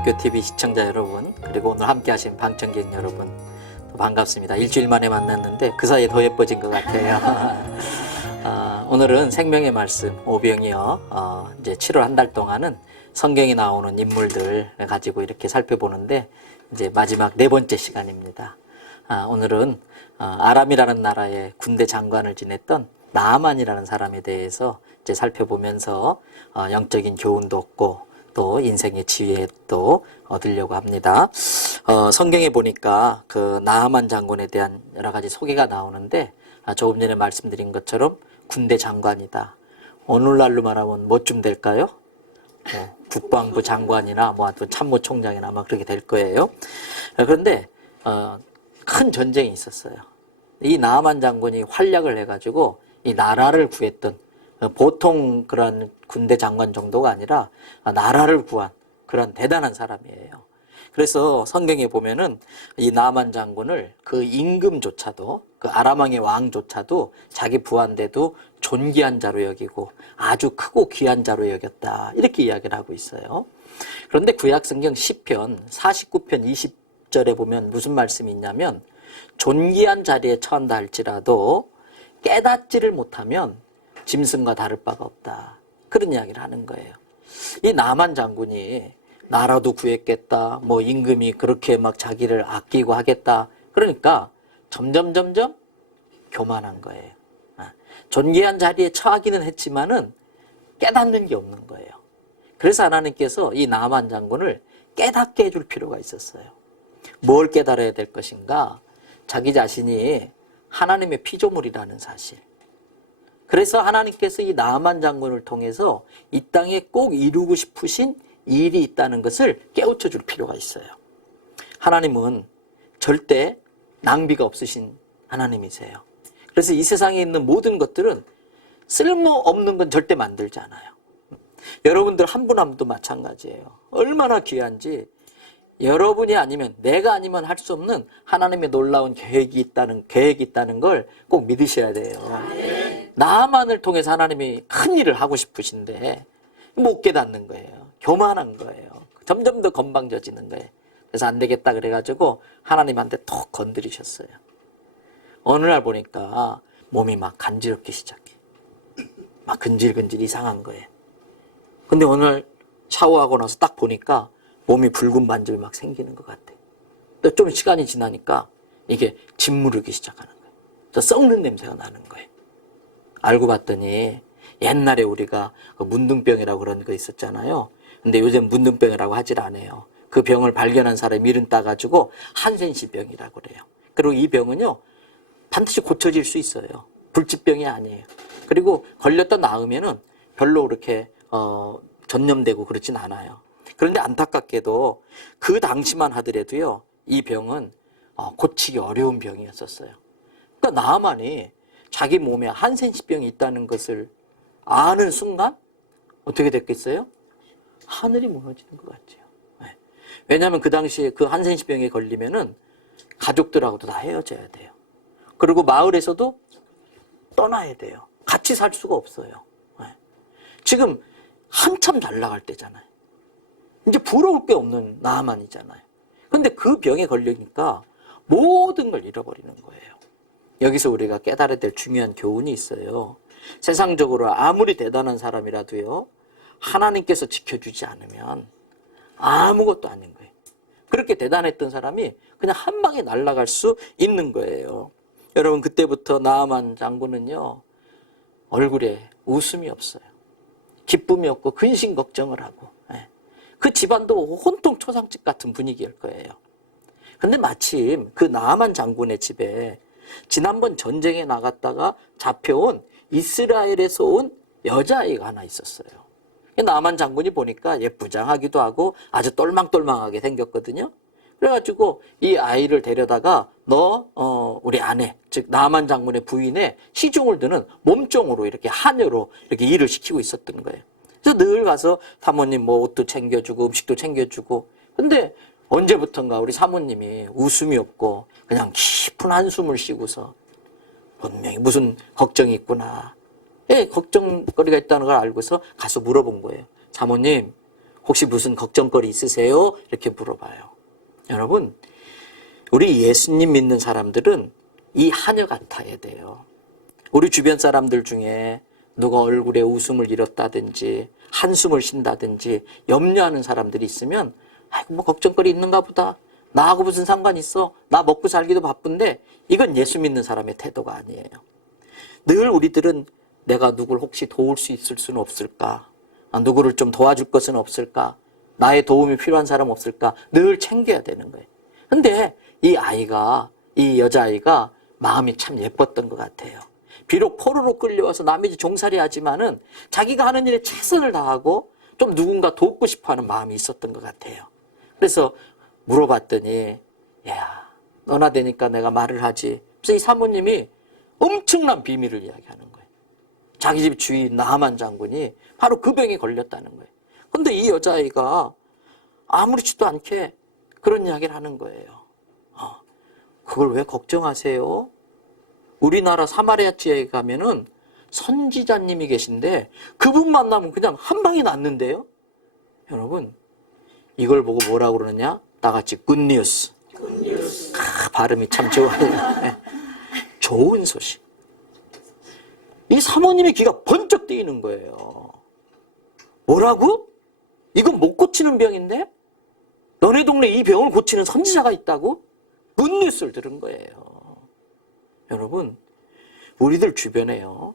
기독교 TV 시청자 여러분, 그리고 오늘 함께 하신 방청객 여러분, 또 반갑습니다. 일주일 만에 만났는데 그 사이에 더 예뻐진 것 같아요. 아, 오늘은 생명의 말씀 오병이어 어, 이제 7월 한 달 동안은 성경에 나오는 인물들 가지고 이렇게 살펴보는데 이제 마지막 네 번째 시간입니다. 아, 오늘은 어, 아람이라는 나라의 군대 장관을 지냈던 나아만이라는 사람에 대해서 이제 살펴보면서 어, 영적인 교훈도 얻고 또 인생의 지혜도 얻으려고 합니다. 어, 성경에 보니까 그 나아만 장군에 대한 여러 가지 소개가 나오는데 아, 조금 전에 말씀드린 것처럼 군대 장관이다. 오늘날로 말하면 뭐쯤 될까요? 뭐 국방부 장관이나 뭐 참모총장이나 아마 그렇게 될 거예요. 어, 그런데 어, 큰 전쟁이 있었어요. 이 나아만 장군이 활약을 해가지고 이 나라를 구했던 어, 보통 그런 군대 장관 정도가 아니라 아, 나라를 구한 그런 대단한 사람이에요. 그래서 성경에 보면은 이 나만 장군을 그 임금조차도 그 아람왕의 왕조차도 자기 부한데도 존귀한 자로 여기고 아주 크고 귀한 자로 여겼다. 이렇게 이야기를 하고 있어요. 그런데 구약 성경 10편 49편 20절에 보면 무슨 말씀이 있냐면 존귀한 자리에 처한다 할지라도 깨닫지를 못하면 짐승과 다를 바가 없다. 그런 이야기를 하는 거예요. 이 나만 장군이 나라도 구했겠다. 뭐 임금이 그렇게 막 자기를 아끼고 하겠다. 그러니까 점점 점점 교만한 거예요. 아, 존귀한 자리에 처하기는 했지만은 깨닫는 게 없는 거예요. 그래서 하나님께서 이 나만 장군을 깨닫게 해줄 필요가 있었어요. 뭘 깨달아야 될 것인가? 자기 자신이 하나님의 피조물이라는 사실. 그래서 하나님께서 이 나만 장군을 통해서 이 땅에 꼭 이루고 싶으신 일이 있다는 것을 깨우쳐 줄 필요가 있어요. 하나님은 절대 낭비가 없으신 하나님이세요. 그래서 이 세상에 있는 모든 것들은 쓸모없는 건 절대 만들지 않아요. 여러분들 한 분 한 분도 마찬가지예요. 얼마나 귀한지 여러분이 아니면 내가 아니면 할 수 없는 하나님의 놀라운 계획이 있다는 계획이 있다는 걸 꼭 믿으셔야 돼요. 나만을 통해서 하나님이 큰 일을 하고 싶으신데 못 깨닫는 거예요. 교만한 거예요. 점점 더 건방져지는 거예요. 그래서 안 되겠다 그래가지고 하나님한테 톡 건드리셨어요. 어느 날 보니까 몸이 막 간지럽기 시작해. 막 근질근질 이상한 거예요. 근데 오늘 샤워하고 나서 딱 보니까 몸이 붉은 반점이 막 생기는 것 같아. 또 좀 시간이 지나니까 이게 짓무르기 시작하는 거예요. 저 썩는 냄새가 나는 거예요. 알고 봤더니 옛날에 우리가 그 문둥병이라고 그런 거 있었잖아요. 근데 요즘 문둥병이라고 하질 않아요. 그 병을 발견한 사람이 이름 따가지고 한센시 병이라고 그래요. 그리고 이 병은요, 반드시 고쳐질 수 있어요. 불치병이 아니에요. 그리고 걸렸다 나으면은 별로 그렇게, 어, 전염되고 그렇진 않아요. 그런데 안타깝게도 그 당시만 하더라도요, 이 병은 어, 고치기 어려운 병이었었어요. 그러니까 나만이 자기 몸에 한센시병이 있다는 것을 아는 순간 어떻게 됐겠어요? 하늘이 무너지는 것 같죠. 네. 왜냐하면 그 당시에 그 한센시병에 걸리면은 가족들하고도 다 헤어져야 돼요. 그리고 마을에서도 떠나야 돼요. 같이 살 수가 없어요. 네. 지금 한참 잘 나갈 때잖아요. 이제 부러울 게 없는 나만이잖아요. 근데 그 병에 걸리니까 모든 걸 잃어버리는 거예요. 여기서 우리가 깨달아야 될 중요한 교훈이 있어요. 세상적으로 아무리 대단한 사람이라도요, 하나님께서 지켜주지 않으면 아무것도 아닌 거예요. 그렇게 대단했던 사람이 그냥 한 방에 날아갈 수 있는 거예요. 여러분, 그때부터 나아만 장군은요, 얼굴에 웃음이 없어요. 기쁨이 없고 근심 걱정을 하고, 예. 그 집안도 혼통 초상집 같은 분위기일 거예요. 근데 마침 그 나아만 장군의 집에 지난번 전쟁에 나갔다가 잡혀온 이스라엘에서 온 여자아이가 하나 있었어요. 나만 장군이 보니까 예쁘장하기도 하고 아주 똘망똘망하게 생겼거든요. 그래가지고 이 아이를 데려다가 너, 어, 우리 아내, 즉, 나만 장군의 부인의 시중을 드는 몸종으로 이렇게 하녀로 이렇게 일을 시키고 있었던 거예요. 그래서 늘 가서 사모님 뭐 옷도 챙겨주고 음식도 챙겨주고. 근데 언제부턴가 우리 사모님이 웃음이 없고 그냥 깊은 한숨을 쉬고서 분명히 무슨 걱정이 있구나. 예, 걱정거리가 있다는 걸 알고서 가서 물어본 거예요. 사모님, 혹시 무슨 걱정거리 있으세요? 이렇게 물어봐요. 여러분, 우리 예수님 믿는 사람들은 이 하녀 같아야 돼요. 우리 주변 사람들 중에 누가 얼굴에 웃음을 잃었다든지 한숨을 쉰다든지 염려하는 사람들이 있으면 아이고 뭐 걱정거리 있는가 보다. 나하고 무슨 상관 있어? 나 먹고 살기도 바쁜데 이건 예수 믿는 사람의 태도가 아니에요. 늘 우리들은 내가 누굴 혹시 도울 수 있을 수는 없을까? 아, 누구를 좀 도와줄 것은 없을까? 나의 도움이 필요한 사람 없을까? 늘 챙겨야 되는 거예요. 근데 이 아이가, 이 여자아이가 마음이 참 예뻤던 것 같아요. 비록 포로로 끌려와서 남의 집 종살이 하지만은 자기가 하는 일에 최선을 다하고 좀 누군가 돕고 싶어 하는 마음이 있었던 것 같아요. 그래서 물어봤더니, 야, 너나 되니까 내가 말을 하지. 그래서 이 사모님이 엄청난 비밀을 이야기하는 거예요. 자기 집 주인 나하만 장군이 바로 그 병에 걸렸다는 거예요. 근데 이 여자아이가 아무렇지도 않게 그런 이야기를 하는 거예요. 어, 그걸 왜 걱정하세요? 우리나라 사마리아 지역에 가면은 선지자님이 계신데 그분 만나면 그냥 한 방이 낫는데요. 여러분 이걸 보고 뭐라고 그러느냐? 다 같이 굿뉴스. 아, 발음이 참 좋아요. 네. 좋은 소식. 이 사모님의 귀가 번쩍 뜨이는 거예요. 뭐라고? 이건 못 고치는 병인데? 너네 동네 이 병을 고치는 선지자가 있다고? 굿뉴스를 들은 거예요. 여러분, 우리들 주변에요.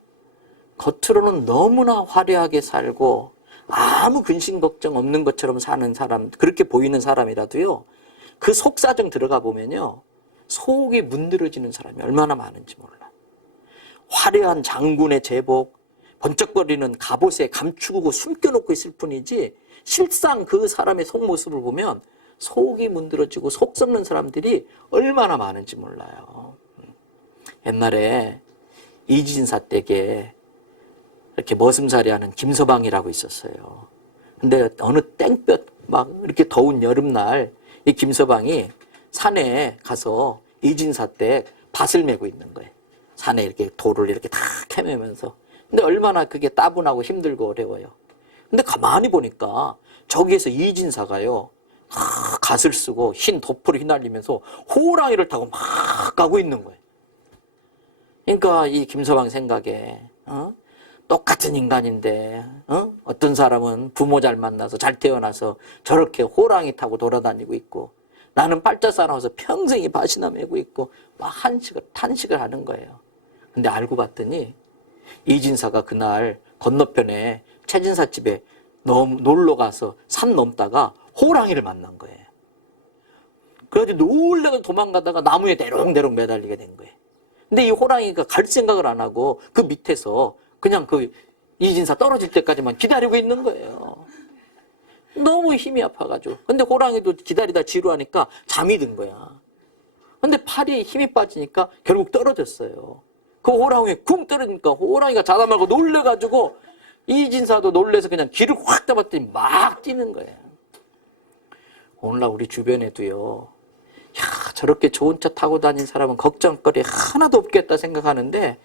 겉으로는 너무나 화려하게 살고 아무 근심 걱정 없는 것처럼 사는 사람, 그렇게 보이는 사람이라도요. 그 속사정 들어가 보면요. 속이 문드러지는 사람이 얼마나 많은지 몰라. 화려한 장군의 제복, 번쩍거리는 갑옷에 감추고 숨겨놓고 있을 뿐이지 실상 그 사람의 속모습을 보면 속이 문드러지고 속 썩는 사람들이 얼마나 많은지 몰라요. 옛날에 이진사 댁에 이렇게 머슴살이 하는 김서방이라고 있었어요. 근데 어느 땡볕 막 이렇게 더운 여름날 이 김서방이 산에 가서 이진사 댁 밭을 메고 있는 거예요. 산에 이렇게 돌을 이렇게 다 캐매면서. 근데 얼마나 그게 따분하고 힘들고 어려워요. 근데 가만히 보니까 저기에서 이진사가요. 아, 갓을 쓰고 흰 도포를 휘날리면서 호랑이를 타고 막 가고 있는 거예요. 그러니까 이 김서방 생각에 어? 똑같은 인간인데 어? 어떤 사람은 부모 잘 만나서 잘 태어나서 저렇게 호랑이 타고 돌아다니고 있고 나는 빨자 싸나워서 평생이 밭이나 메고 있고 막 한식을 탄식을 하는 거예요. 근데 알고 봤더니 이진사가 그날 건너편에 최진사 집에 넘, 놀러 가서 산 넘다가 호랑이를 만난 거예요. 그래가지고 놀래가 도망가다가 나무에 대롱대롱 매달리게 된 거예요. 근데 이 호랑이가 갈 생각을 안 하고 그 밑에서 그냥 그 이진사 떨어질 때까지만 기다리고 있는 거예요. 너무 힘이 아파가지고. 근데 호랑이도 기다리다 지루하니까 잠이 든 거야. 근데 팔이 힘이 빠지니까 결국 떨어졌어요. 그 호랑이에 쿵 떨어지니까 호랑이가 자다 말고 놀래가지고 이진사도 놀래서 그냥 귀를 확 잡았더니 막 뛰는 거예요. 오늘날 우리 주변에도요. 야, 저렇게 좋은 차 타고 다닌 사람은 걱정거리 하나도 없겠다 생각하는데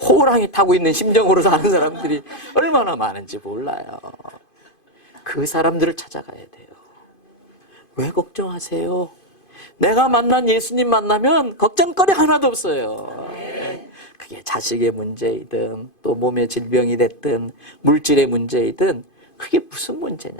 호랑이 타고 있는 심정으로 사는 사람들이 얼마나 많은지 몰라요. 그 사람들을 찾아가야 돼요. 왜 걱정하세요? 내가 만난 예수님 만나면 걱정거리 하나도 없어요. 그게 자식의 문제이든 또 몸의 질병이 됐든 물질의 문제이든 그게 무슨 문제냐.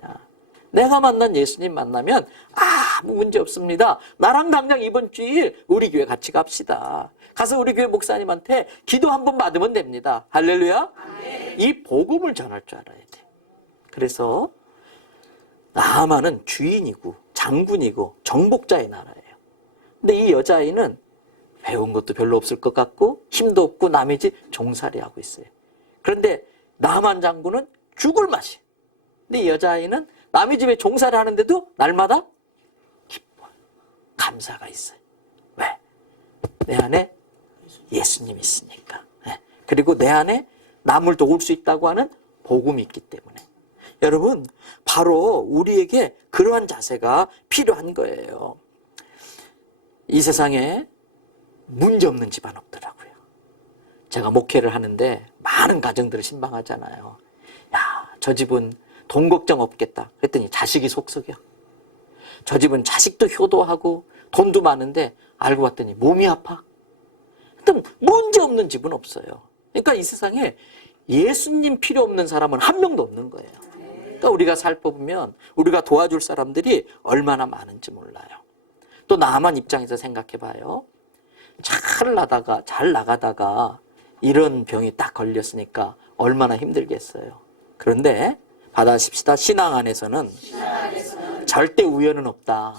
내가 만난 예수님 만나면 아무 문제 없습니다. 나랑 당장 이번 주일 우리 교회 같이 갑시다. 가서 우리 교회 목사님한테 기도 한 번 받으면 됩니다. 할렐루야. 이 복음을 전할 줄 알아야 돼. 그래서 나아만은 주인이고 장군이고 정복자의 나라예요. 근데 이 여자아이는 배운 것도 별로 없을 것 같고 힘도 없고 남의 집 종살이 하고 있어요. 그런데 나만 장군은 죽을 맛이. 근데 이 여자아이는 남의 집에 종살이 하는데도 날마다 기뻐요. 감사가 있어요. 왜? 내 안에 예수님이 있으니까. 예. 그리고 내 안에 남을 도울 수 있다고 하는 복음이 있기 때문에. 여러분, 바로 우리에게 그러한 자세가 필요한 거예요. 이 세상에 문제 없는 집안 없더라고요. 제가 목회를 하는데 많은 가정들을 신방하잖아요. 야, 저 집은 돈 걱정 없겠다. 그랬더니 자식이 속썩여. 저 집은 자식도 효도하고 돈도 많은데 알고 봤더니 몸이 아파. 일단 문제 없는 집은 없어요. 그러니까 이 세상에 예수님 필요 없는 사람은 한 명도 없는 거예요. 그러니까 우리가 살펴보면 우리가 도와줄 사람들이 얼마나 많은지 몰라요. 또 나만 입장에서 생각해 봐요. 잘 나다가 잘 나가다가 이런 병이 딱 걸렸으니까 얼마나 힘들겠어요. 그런데 받아십시다. 신앙 안에서는 절대 우연은 없다.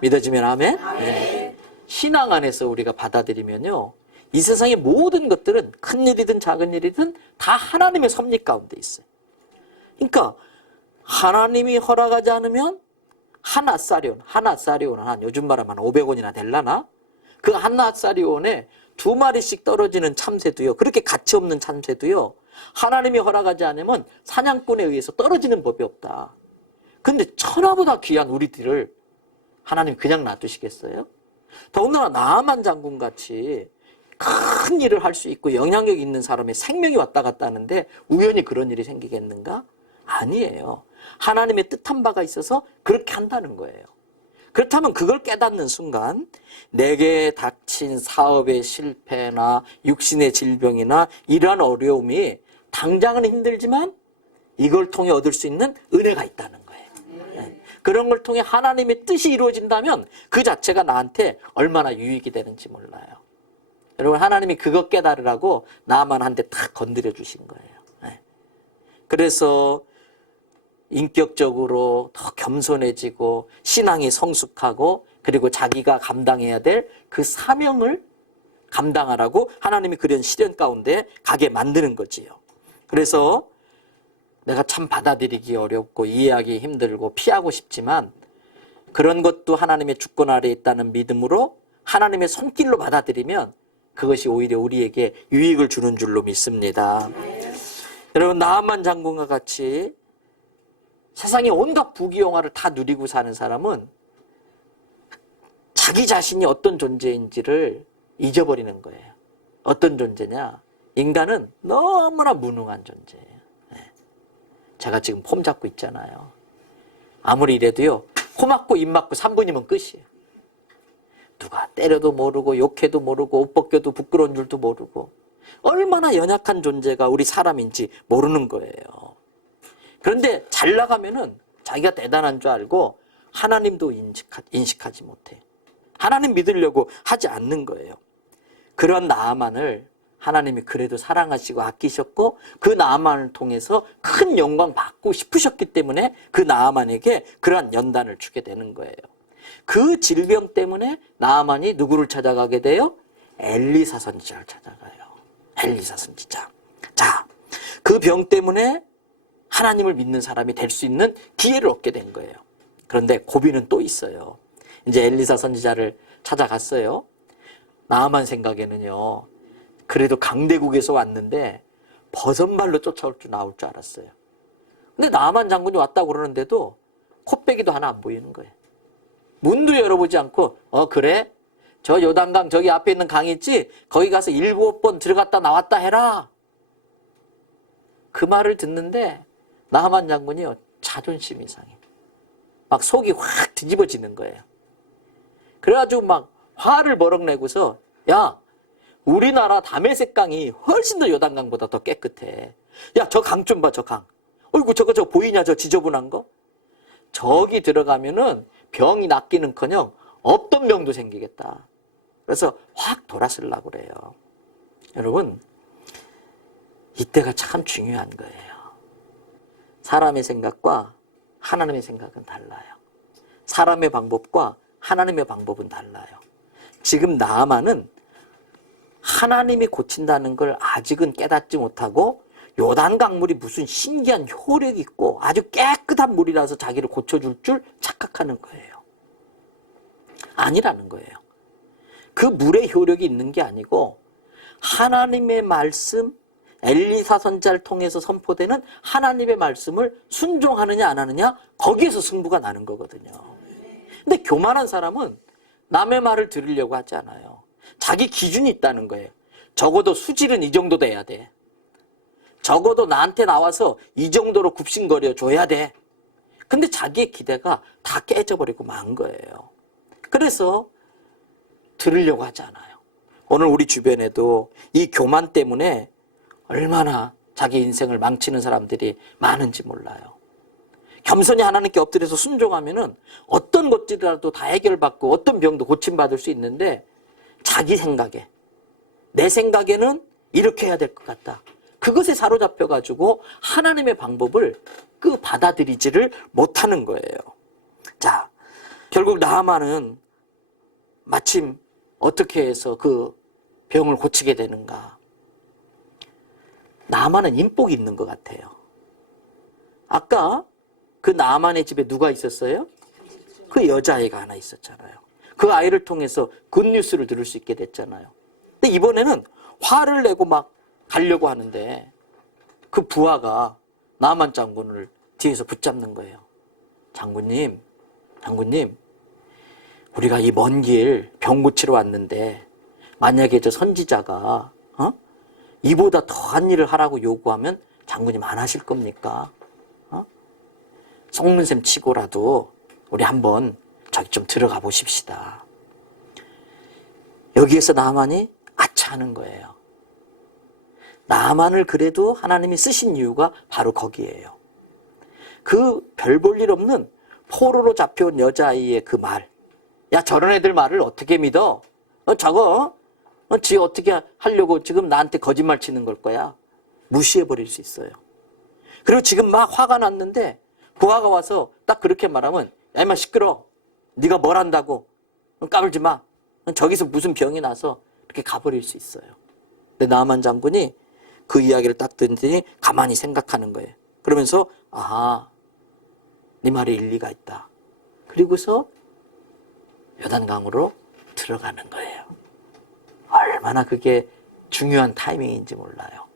믿어지면 아멘? 네. 신앙 안에서 우리가 받아들이면요. 이 세상의 모든 것들은 큰 일이든 작은 일이든 다 하나님의 섭리 가운데 있어요. 그러니까 하나님이 허락하지 않으면 하나 사리온, 하나 사리온 한 요즘 말하면 500원이나 될라나? 그 하나 사리온에 두 마리씩 떨어지는 참새도요. 그렇게 가치 없는 참새도요. 하나님이 허락하지 않으면 사냥꾼에 의해서 떨어지는 법이 없다. 근데 천하보다 귀한 우리들을 하나님 그냥 놔두시겠어요? 더군다나 나만 장군 같이 큰 일을 할 수 있고 영향력 있는 사람의 생명이 왔다 갔다 하는데 우연히 그런 일이 생기겠는가? 아니에요. 하나님의 뜻한 바가 있어서 그렇게 한다는 거예요. 그렇다면 그걸 깨닫는 순간 내게 닥친 사업의 실패나 육신의 질병이나 이러한 어려움이 당장은 힘들지만 이걸 통해 얻을 수 있는 은혜가 있다는 거예요. 네. 그런 걸 통해 하나님의 뜻이 이루어진다면 그 자체가 나한테 얼마나 유익이 되는지 몰라요. 여러분 하나님이 그것 깨달으라고 나만 한대탁 건드려 주신 거예요. 네. 그래서 인격적으로 더 겸손해지고 신앙이 성숙하고 그리고 자기가 감당해야 될 그 사명을 감당하라고 하나님이 그런 시련 가운데 가게 만드는 거지요. 그래서 내가 참 받아들이기 어렵고 이해하기 힘들고 피하고 싶지만 그런 것도 하나님의 주권 아래에 있다는 믿음으로 하나님의 손길로 받아들이면 그것이 오히려 우리에게 유익을 주는 줄로 믿습니다. 여러분 나만 장군과 같이 세상의 온갖 부귀영화를 다 누리고 사는 사람은 자기 자신이 어떤 존재인지를 잊어버리는 거예요. 어떤 존재냐? 인간은 너무나 무능한 존재예요. 네. 제가 지금 폼 잡고 있잖아요. 아무리 이래도요, 코 맞고 입 맞고 3분이면 끝이에요. 누가 때려도 모르고 욕해도 모르고 옷 벗겨도 부끄러운 줄도 모르고 얼마나 연약한 존재가 우리 사람인지 모르는 거예요. 그런데 잘 나가면은 자기가 대단한 줄 알고 하나님도 인식하, 인식하지 못해. 하나님 믿으려고 하지 않는 거예요. 그런 나아만을 하나님이 그래도 사랑하시고 아끼셨고 그 나아만을 통해서 큰 영광 받고 싶으셨기 때문에 그 나아만에게 그러한 연단을 주게 되는 거예요. 그 질병 때문에 나아만이 누구를 찾아가게 돼요? 엘리사 선지자를 찾아가요. 엘리사 선지자. 자, 그 병 때문에 하나님을 믿는 사람이 될 수 있는 기회를 얻게 된 거예요. 그런데 고비는 또 있어요. 이제 엘리사 선지자를 찾아갔어요. 나만 생각에는요. 그래도 강대국에서 왔는데 버선발로 쫓아올 줄 나올 줄 알았어요. 근데 나만 장군이 왔다고 그러는데도 코빼기도 하나 안 보이는 거예요. 문도 열어보지 않고 어 그래? 저 요단강 저기 앞에 있는 강 있지? 거기 가서 일곱 번 들어갔다 나왔다 해라. 그 말을 듣는데 나만 장군이요 자존심이 상해. 막 속이 확 뒤집어지는 거예요. 그래가지고 막 화를 버럭 내고서 야 우리나라 담에색 강이 훨씬 더 요단강보다 더 깨끗해. 야 저 강 좀 봐 저 강. 어이구 저거 저 보이냐 저 지저분한 거? 저기 들어가면은 병이 낫기는 커녕 없던 병도 생기겠다. 그래서 확 돌아서려고 그래요. 여러분 이때가 참 중요한 거예요. 사람의 생각과 하나님의 생각은 달라요. 사람의 방법과 하나님의 방법은 달라요. 지금 나아만은 하나님이 고친다는 걸 아직은 깨닫지 못하고 요단 강물이 무슨 신기한 효력이 있고 아주 깨끗한 물이라서 자기를 고쳐줄 줄 착각하는 거예요. 아니라는 거예요. 그 물의 효력이 있는 게 아니고 하나님의 말씀, 엘리사 선자를 통해서 선포되는 하나님의 말씀을 순종하느냐 안 하느냐 거기에서 승부가 나는 거거든요. 근데 교만한 사람은 남의 말을 들으려고 하지 않아요. 자기 기준이 있다는 거예요. 적어도 수질은 이 정도 돼야 돼. 적어도 나한테 나와서 이 정도로 굽신거려 줘야 돼. 근데 자기의 기대가 다 깨져버리고 만 거예요. 그래서 들으려고 하지 않아요. 오늘 우리 주변에도 이 교만 때문에 얼마나 자기 인생을 망치는 사람들이 많은지 몰라요. 겸손히 하나님께 엎드려서 순종하면은 어떤 것들이라도 다 해결받고 어떤 병도 고침받을 수 있는데 자기 생각에 내 생각에는 이렇게 해야 될 것 같다. 그것에 사로잡혀 가지고 하나님의 방법을 그 받아들이지를 못하는 거예요. 자, 결국 나하만은 마침 어떻게 해서 그 병을 고치게 되는가. 나만은 인복이 있는 것 같아요. 아까 그 나만의 집에 누가 있었어요? 그 여자아이가 하나 있었잖아요. 그 아이를 통해서 굿뉴스를 들을 수 있게 됐잖아요. 근데 이번에는 화를 내고 막 가려고 하는데 그 부하가 나만 장군을 뒤에서 붙잡는 거예요. 장군님, 장군님, 우리가 이 먼 길 병 고치러 왔는데 만약에 저 선지자가 어? 이보다 더한 일을 하라고 요구하면 장군님 안 하실 겁니까? 어? 셈 치고라도 우리 한번 저기 좀 들어가 보십시다. 여기에서 나만이 아차 하는 거예요. 나만을 그래도 하나님이 쓰신 이유가 바로 거기에요. 그 별 볼 일 없는 포로로 잡혀온 여자아이의 그 말. 야, 저런 애들 말을 어떻게 믿어? 어, 저거, 어, 지 어떻게 하려고 지금 나한테 거짓말 치는 걸 거야. 무시해버릴 수 있어요. 그리고 지금 막 화가 났는데 부하가 와서 딱 그렇게 말하면 야, 이마 시끄러. 네가 뭘 한다고. 어, 까불지 마. 어, 저기서 무슨 병이 나서 이렇게 가버릴 수 있어요. 근데 나만 장군이 그 이야기를 딱 듣더니 가만히 생각하는 거예요. 그러면서 아하, 네 말에 일리가 있다. 그리고서 요단강으로 들어가는 거예요. 얼마나 그게 중요한 타이밍인지 몰라요.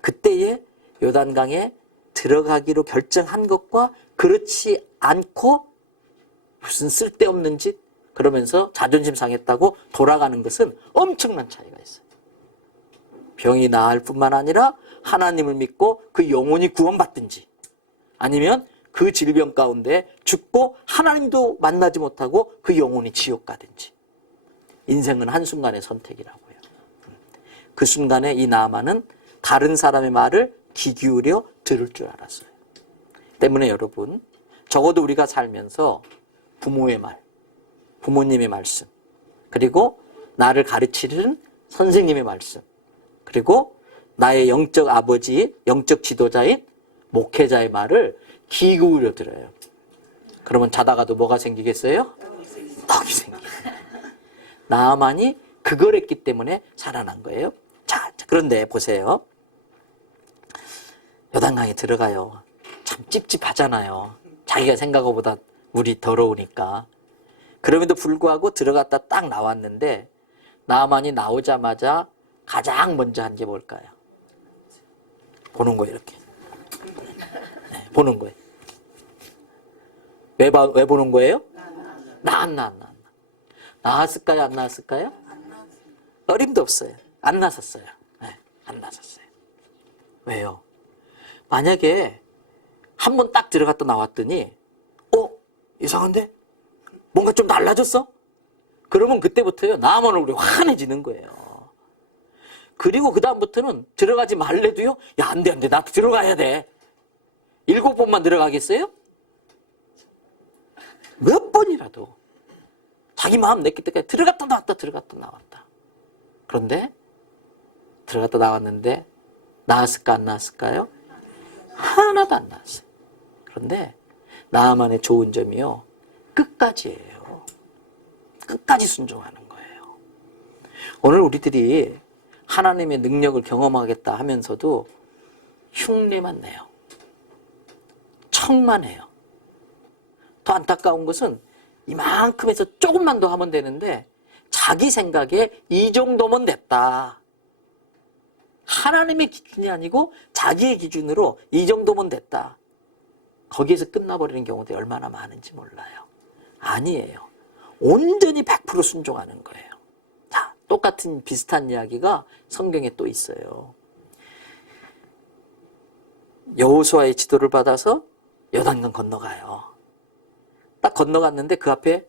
그때에 요단강에 들어가기로 결정한 것과 그렇지 않고 무슨 쓸데없는 짓 그러면서 자존심 상했다고 돌아가는 것은 엄청난 차이가 있어요. 병이 나을 뿐만 아니라 하나님을 믿고 그 영혼이 구원받든지 아니면 그 질병 가운데 죽고 하나님도 만나지 못하고 그 영혼이 지옥 가든지 인생은 한순간의 선택이라고요. 그 순간에 이 나아만은 다른 사람의 말을 귀 기울여 들을 줄 알았어요. 때문에 여러분 적어도 우리가 살면서 부모의 말, 부모님의 말씀, 그리고 나를 가르치는 선생님의 말씀, 그리고 나의 영적 아버지, 영적 지도자인 목회자의 말을 귀 기울여 들어요. 그러면 자다가도 뭐가 생기겠어요? 떡이 생겨. 나만이 그걸 했기 때문에 살아난 거예요. 자, 자, 그런데 보세요. 요단강에 들어가요. 참 찝찝하잖아요. 자기가 생각한 것보다 물이 더러우니까. 그럼에도 불구하고 들어갔다 딱 나왔는데 나만이 나오자마자 가장 먼저 한 게 뭘까요? 보는 거예요, 이렇게. 네, 보는 거예요. 왜, 봐- 왜 보는 거예요? 나안 나, 안 나, 안 나. 나왔을까요? 안 나왔을까요? 어림도 없어요. 안 나섰어요. 네, 안 나섰어요. 왜요? 만약에 한 번 딱 들어갔다 나왔더니, 어? 이상한데? 뭔가 좀 달라졌어? 그러면 그때부터요, 나만 얼굴이 환해지는 거예요. 그리고 그다음부터는 들어가지 말래도요, 야, 안 돼, 안 돼. 나 들어가야 돼. 일곱 번만 들어가겠어요? 몇 번이라도. 자기 마음 냈기 때까지 들어갔다 나왔다, 들어갔다 나왔다. 그런데, 들어갔다 나왔는데, 나왔을까, 안 나왔을까요? 하나도 안 나왔어요. 그런데, 나만의 좋은 점이요, 끝까지예요. 끝까지 순종하는 거예요. 오늘 우리들이 하나님의 능력을 경험하겠다 하면서도 흉내만 내요. 척만 해요. 더 안타까운 것은 이만큼에서 조금만 더 하면 되는데 자기 생각에 이 정도면 됐다. 하나님의 기준이 아니고 자기의 기준으로 이 정도면 됐다. 거기에서 끝나버리는 경우도 얼마나 많은지 몰라요. 아니에요. 온전히 100% 순종하는 거예요. 자, 똑같은 비슷한 이야기가 성경에 또 있어요. 여호수아의 지도를 받아서 요단강 건너가요. 딱 건너갔는데 그 앞에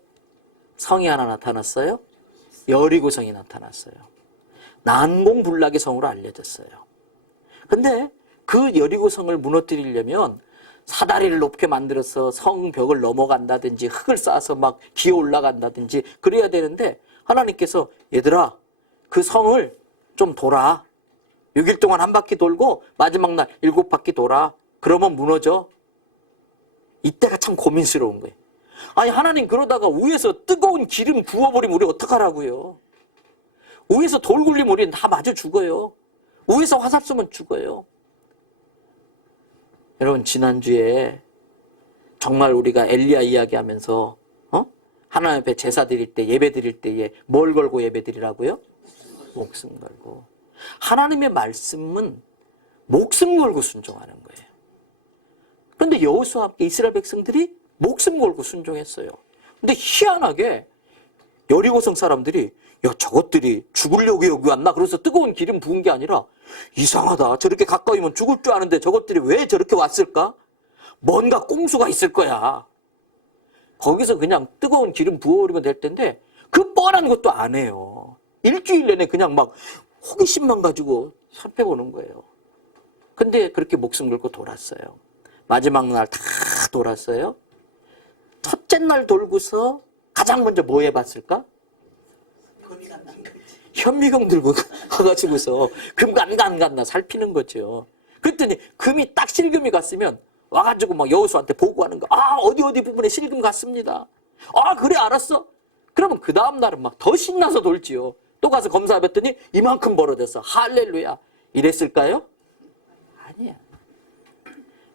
성이 하나 나타났어요. 여리고 성이 나타났어요. 난공불락의 성으로 알려졌어요. 근데 그 여리고 성을 무너뜨리려면 사다리를 높게 만들어서 성벽을 넘어간다든지 흙을 쌓아서 막 기어 올라간다든지 그래야 되는데 하나님께서 얘들아 그 성을 좀 돌아. 6일 동안 한 바퀴 돌고 마지막 날 일곱 바퀴 돌아. 그러면 무너져. 이때가 참 고민스러운 거예요. 아니 하나님 그러다가 위에서 뜨거운 기름 부어버리면 우리 어떡하라고요? 위에서 돌 굴리면 우리 다 맞아 죽어요. 위에서 화살 쏘면 죽어요 여러분 지난주에 정말 우리가 엘리야 이야기하면서 어? 하나님 앞에 제사 드릴 때 예배 드릴 때에 뭘 걸고 예배 드리라고요? 목숨 걸고 하나님의 말씀은 목숨 걸고 순종하는 거예요. 그런데 여호수아 함께 이스라엘 백성들이 목숨 걸고 순종했어요. 근데 희한하게 여리고성 사람들이 야 저것들이 죽으려고 여기 왔나? 그래서 뜨거운 기름 부은 게 아니라 이상하다. 저렇게 가까이면 죽을 줄 아는데 저것들이 왜 저렇게 왔을까? 뭔가 꼼수가 있을 거야. 거기서 그냥 뜨거운 기름 부어버리면 될 텐데 그 뻔한 것도 안 해요. 일주일 내내 그냥 막 호기심만 가지고 살펴보는 거예요. 근데 그렇게 목숨 걸고 돌았어요. 마지막 날 다 돌았어요. 첫째 날 돌고서 가장 먼저 뭐 해봤을까? 현미경 들고 가가지고서 금 갔나 안 갔나 살피는 거죠. 그랬더니 금이 딱 실금이 갔으면 와가지고 막 여호수한테 보고하는 거. 아 어디 어디 부분에 실금 갔습니다. 아 그래 알았어. 그러면 그 다음 날은 막 더 신나서 돌지요. 또 가서 검사해봤더니 이만큼 벌어졌어. 할렐루야. 이랬을까요? 아니야.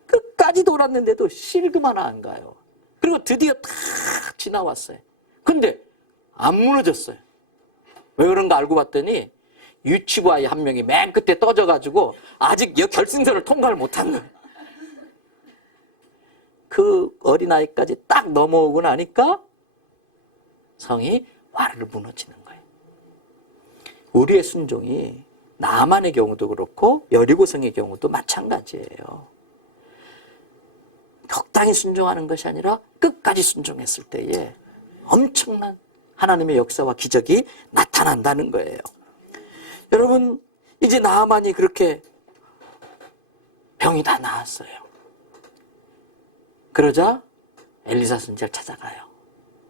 끝까지 돌았는데도 실금 하나 안 가요. 그리고 드디어 탁 지나왔어요. 근데 안 무너졌어요. 왜 그런가 알고 봤더니 유치부 아이 한 명이 맨 끝에 떠져가지고 아직 여- 결승선을 통과를 못한 거예요. 그 어린아이까지 딱 넘어오고 나니까 성이 와르르 무너지는 거예요. 우리의 순종이 나만의 경우도 그렇고 여리고성의 경우도 마찬가지예요. 적당히 순종하는 것이 아니라 끝까지 순종했을 때에 엄청난 하나님의 역사와 기적이 나타난다는 거예요. 여러분, 이제 나만이 그렇게 병이 다 나았어요. 그러자 엘리사 선지자를 찾아가요.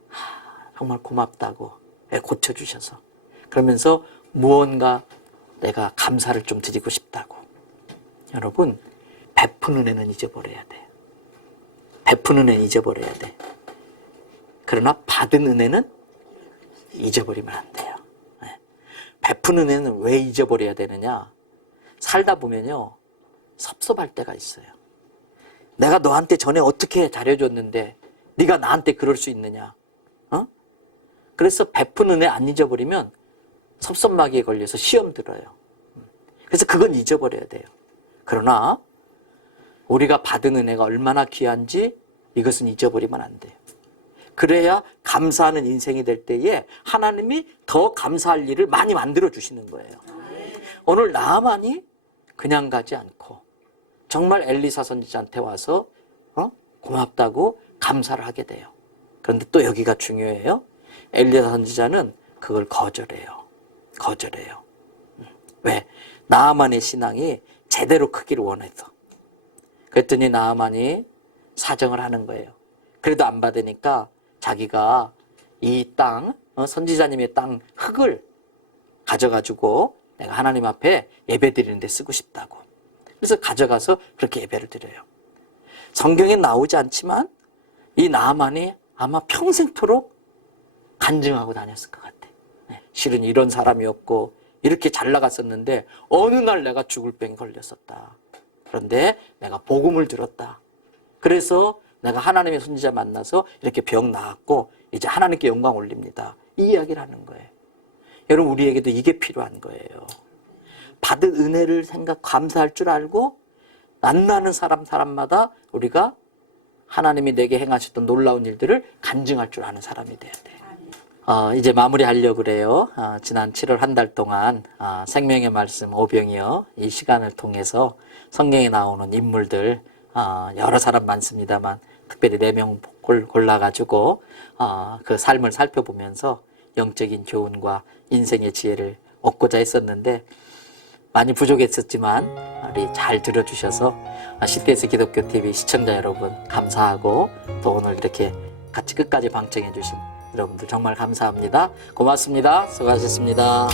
하, 정말 고맙다고 애 고쳐주셔서 그러면서 무언가 내가 감사를 좀 드리고 싶다고. 여러분, 베푸는 애는 잊어버려야 돼. 베푸는 애는 잊어버려야 돼. 그러나 받은 은혜는 잊어버리면 안 돼요. 네. 베푸는 애는 왜 잊어버려야 되느냐? 살다 보면요, 섭섭할 때가 있어요. 내가 너한테 전에 어떻게 잘해줬는데 네가 나한테 그럴 수 있느냐? 어? 그래서 베푸는 애안 잊어버리면 섭섭마귀에 걸려서 시험 들어요. 그래서 그건 잊어버려야 돼요. 그러나 우리가 받은 은혜가 얼마나 귀한지 이것은 잊어버리면 안 돼요. 그래야 감사하는 인생이 될 때에 하나님이 더 감사할 일을 많이 만들어 주시는 거예요. 오늘 나만이 그냥 가지 않고 정말 엘리사 선지자한테 와서 어? 고맙다고 감사를 하게 돼요. 그런데 또 여기가 중요해요. 엘리사 선지자는 그걸 거절해요. 거절해요. 음. 왜? 나만의 신앙이 제대로 크기를 원해서. 그랬더니 나만이 사정을 하는 거예요. 그래도 안 받으니까 자기가 이 땅, 어, 선지자님의 땅 흙을 가져가지고 내가 하나님 앞에 예배 드리는데 쓰고 싶다고. 그래서 가져가서 그렇게 예배를 드려요. 성경에 나오지 않지만 이 나만이 아마 평생토록 간증하고 다녔을 것 같아. 네, 실은 이런 사람이었고 이렇게 잘 나갔었는데 어느 날 내가 죽을 병이 걸렸었다. 그런데 내가 복음을 들었다. 그래서 내가 하나님의 선지자 만나서 이렇게 병 나았고 이제 하나님께 영광 올립니다. 이 이야기를 하는 거예요. 여러분 우리에게도 이게 필요한 거예요. 받은 은혜를 생각 감사할 줄 알고 만나는 사람 사람마다 우리가 하나님이 내게 행하셨던 놀라운 일들을 간증할 줄 아는 사람이 돼야 돼. 어, 이제 마무리하려고 그래요. 어, 지난 7월 한 달 동안 아, 생명의 말씀 오병이어 이 시간을 통해서 성경에 나오는 인물들 아, 여러 사람 많습니다만 특별히 네 명 골라가지고 아, 그 삶을 살펴보면서 영적인 교훈과 인생의 지혜를 얻고자 했었는데 많이 부족했었지만 우리 잘 들어주셔서 아, 시대에서 기독교 TV 시청자 여러분 감사하고 또 오늘 이렇게 같이 끝까지 방청해 주신 여러분들 정말 감사합니다. 고맙습니다. 수고하셨습니다.